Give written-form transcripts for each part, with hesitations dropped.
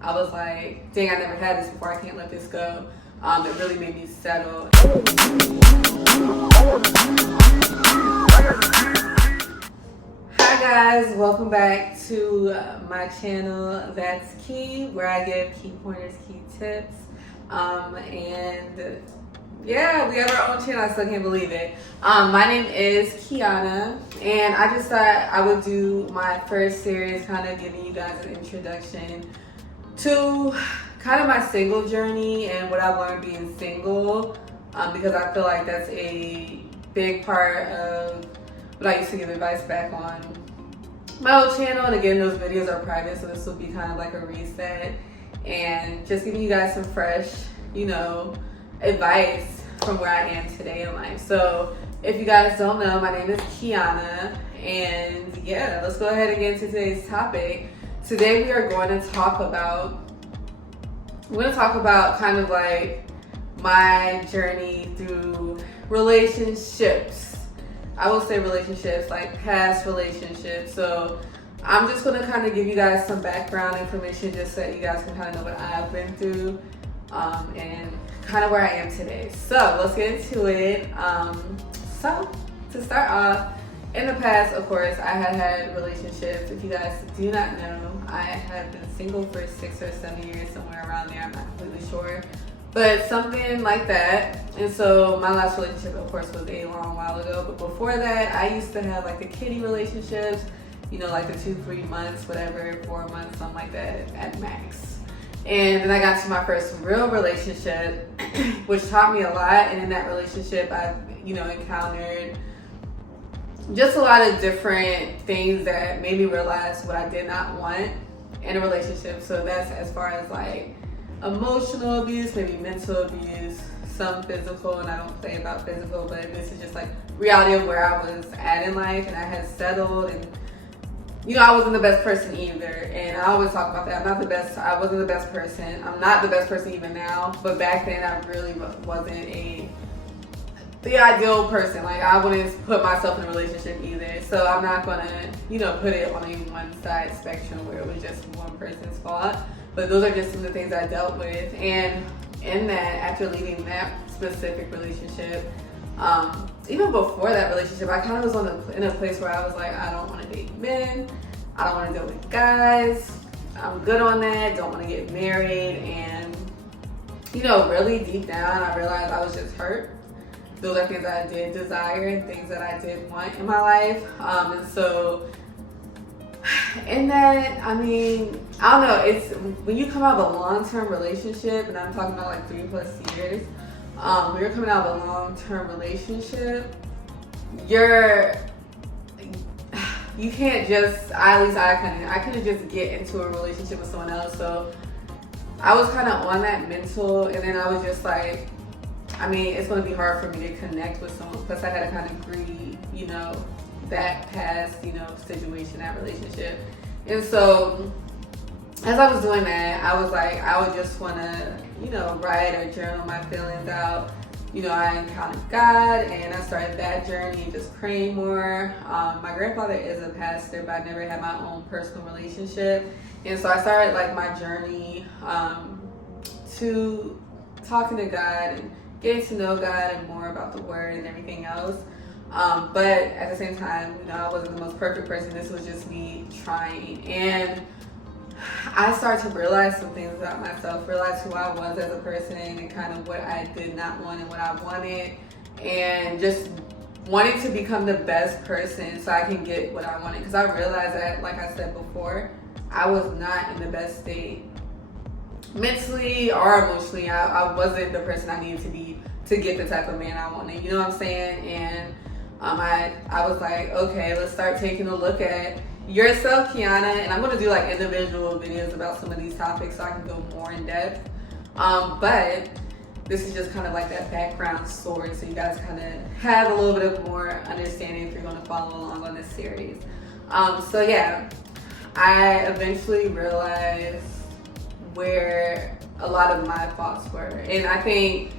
I was like, dang, I never had this before, I can't let this go. It really made me settle. Hi guys, welcome back to my channel, That's Key, where I give key pointers, key tips. And yeah, we have our own channel, I still can't believe it. My name is Kiona, and I just thought I would do my first series kind of giving you guys an introduction to kind of my single journey and what I've learned being single, because I feel like that's a big part of what I used to give advice back on my old channel. And again, those videos are private, so this will be kind of like a reset and just giving you guys some fresh, advice from where I am today in life. So if you guys don't know, my name is Kiona, and yeah, let's go ahead and get into today's topic. Today we are going to talk about kind of like my journey through relationships. I will say relationships, like past relationships. So I'm just going to kind of give you guys some background information just so that you guys can kind of know what I've been through and kind of where I am today. So let's get into it. So to start off, in the past, of course, I had relationships. If you guys do not know, I have been single for 6 or 7 years, somewhere around there. I'm not completely sure, but something like that. And so my last relationship, of course, was a long while ago. But before that, I used to have like the kiddie relationships, like the 2-3 months, whatever, 4 months, something like that at max. And then I got to my first real relationship, which taught me a lot. And in that relationship, I've, encountered just a lot of different things that made me realize what I did not want in a relationship. So that's as far as like emotional abuse, maybe mental abuse, some physical, and I don't play about physical, but this is just like reality of where I was at in life, and I had settled, and I wasn't the best person either. And I always talk about that. I wasn't the best person. I'm not the best person even now, but back then I really wasn't the ideal person. Like, I wouldn't put myself in a relationship either. So I'm not gonna, put it on a one side spectrum where it was just one person's fault. But those are just some of the things I dealt with. And in that, after leaving that specific relationship, even before that relationship, I kind of was in a place where I was like, I don't want to date men. I don't want to deal with guys. I'm good on that. Don't want to get married. And, really deep down, I realized I was just hurt. Those are things that I did desire and things that I did want in my life. And so in that, I don't know, it's when you come out of a long-term relationship, and I'm talking about like 3+ years, when you're coming out of a long-term relationship, you can't just, at least I couldn't just get into a relationship with someone else. So I was kind of on that mental, and then I was just like, it's going to be hard for me to connect with someone, plus I had to kind of grieve, that past, situation, that relationship. And so as I was doing that, I was like, I would just want to, write or journal my feelings out. I encountered God, and I started that journey, just praying more. My grandfather is a pastor, but I never had my own personal relationship. And so I started like my journey to talking to God and getting to know God and more about the Word and everything else. But at the same time, I wasn't the most perfect person. This was just me trying. And I started to realize some things about myself, realize who I was as a person and kind of what I did not want and what I wanted. And just wanting to become the best person so I can get what I wanted. Because I realized that, like I said before, I was not in the best state mentally or emotionally. I wasn't the person I needed to be to get the type of man I wanted, you know what I'm saying? And I was like, okay, let's start taking a look at yourself, Kiona, and I'm going to do like individual videos about some of these topics so I can go more in depth. But this is just kind of like that background story, so you guys kind of have a little bit of more understanding if you're going to follow along on this series. So yeah, I eventually realized where a lot of my faults were, and I think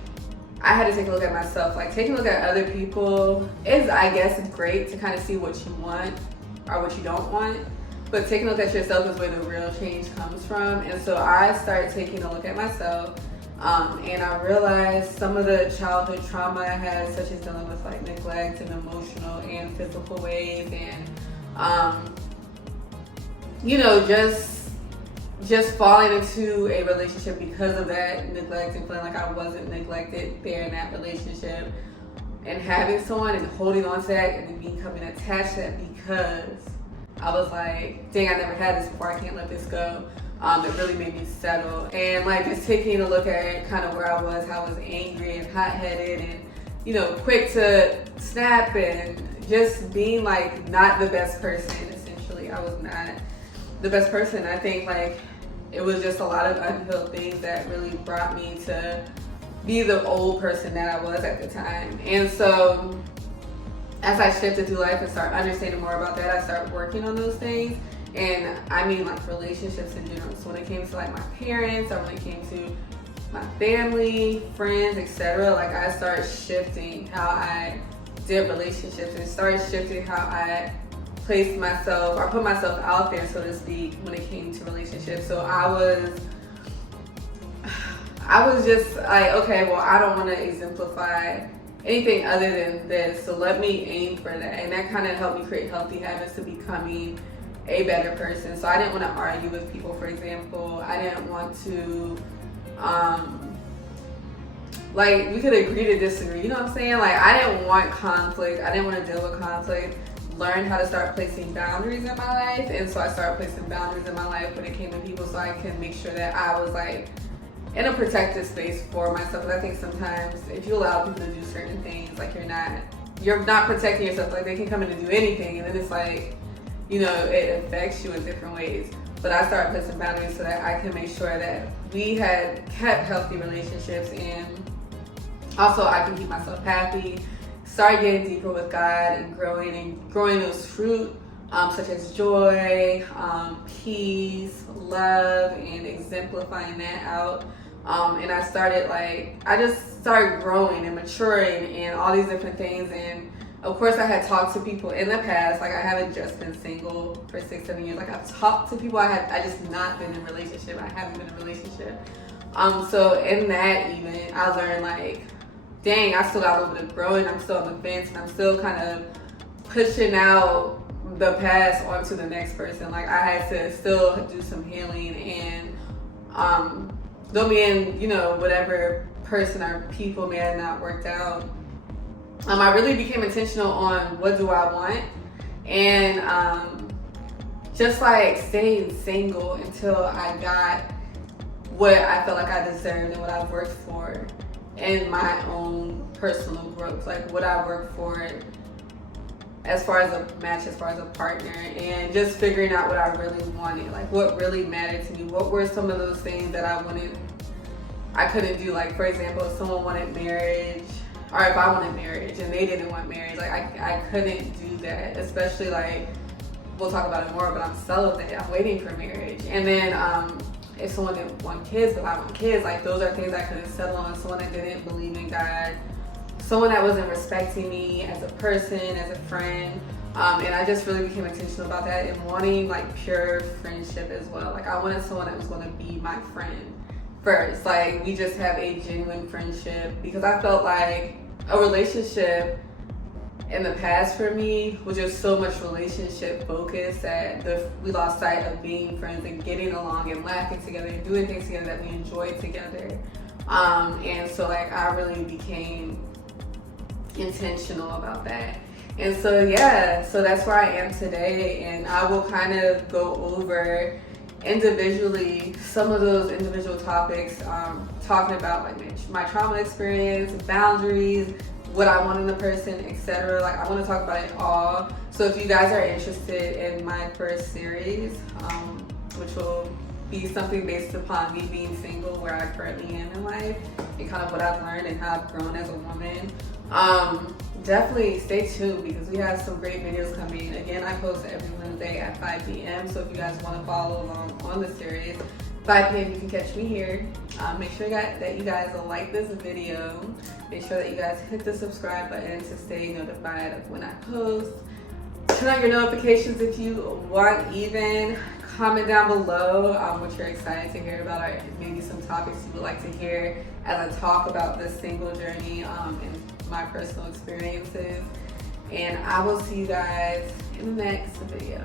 I had to take a look at myself. Like, taking a look at other people is, I guess, great to kind of see what you want or what you don't want. but taking a look at yourself is where the real change comes from. And so I started taking a look at myself, and I realized some of the childhood trauma I had, such as dealing with like neglect in emotional and physical ways, and you know, just falling into a relationship because of that neglect and feeling like I wasn't neglected there in that relationship, and having someone and holding on to that and then becoming attached to that because I was like, dang, I never had this before, I can't let this go. It really made me settle. And like just taking a look at kind of where I was, how I was angry and hot-headed and, you know, quick to snap and just being like not the best person, essentially. I was not the best person. I think like it was just a lot of unhealed things that really brought me to be the old person that I was at the time. And so as I shifted through life and started understanding more about that, I started working on those things. And I mean like relationships in general. So when it came to like my parents, or when it came to my family, friends, etc., like I started shifting how I did relationships and started shifting how I placed myself or put myself out there, so to speak, when it came to relationships. So I was just like, okay, well, I don't want to exemplify anything other than this, so let me aim for that. And that kind of helped me create healthy habits to becoming a better person. So I didn't want to argue with people, for example. I didn't want to like, we could agree to disagree, you know what I'm saying? Like, I didn't want conflict. I didn't want to deal with conflict. Learned how to start placing boundaries in my life. And so I started placing boundaries in my life when it came to people, so I can make sure that I was like in a protective space for myself. Because I think sometimes if you allow people to do certain things, like you're not protecting yourself. Like they can come in and do anything, and then it's like, you know, it affects you in different ways. But I started placing boundaries so that I can make sure that we had kept healthy relationships, and also I can keep myself happy, start getting deeper with God and growing those fruit, such as joy, peace, love, and exemplifying that out. And I just started growing and maturing and all these different things. And of course I had talked to people in the past. Like I haven't just been single for 6-7 years. Like I've talked to people. I just not been in a relationship. I haven't been in a relationship. So in that even, I learned like, dang, I still got a little bit of growing. I'm still on the fence, and I'm still kind of pushing out the past onto the next person. Like I had to still do some healing, and though me and, you know, whatever person or people may have not worked out, I really became intentional on what do I want, and just like staying single until I got what I felt like I deserved and what I worked for in my own personal growth, like what I worked for as far as a match, as far as a partner, and just figuring out what I really wanted, like what really mattered to me. What were some of those things that I couldn't do? Like for example, if someone wanted marriage, or if I wanted marriage and they didn't want marriage, like I couldn't do that, especially like, we'll talk about it more, but I'm celibate, I'm waiting for marriage. And then if someone didn't want kids, but I want kids, like those are things I couldn't settle on. Someone that didn't believe in God, someone that wasn't respecting me as a person, as a friend. And I just really became intentional about that and wanting like pure friendship as well. Like I wanted someone that was going to be my friend first. Like we just have a genuine friendship, because I felt like a relationship in the past for me was just so much relationship focused that we lost sight of being friends and getting along and laughing together and doing things together that we enjoyed together. And so like I really became intentional about that. And so yeah, so that's where I am today, and I will kind of go over individually some of those individual topics, talking about like my trauma experience, boundaries, what I want in a person, etc. Like I want to talk about it all. So if you guys are interested in my first series, which will be something based upon me being single, where I currently am in life, and kind of what I've learned and how I've grown as a woman, definitely stay tuned, because we have some great videos coming. Again, I post every Wednesday at 5 p.m. So if you guys want to follow along on the series, 5 p.m. you can catch me here. Make sure that you guys will like this video. Make sure that you guys hit the subscribe button to stay notified of when I post. turn on your notifications if you want. Even comment down below what you're excited to hear about, or maybe some topics you would like to hear as I talk about this single journey and my personal experiences. And I will see you guys in the next video.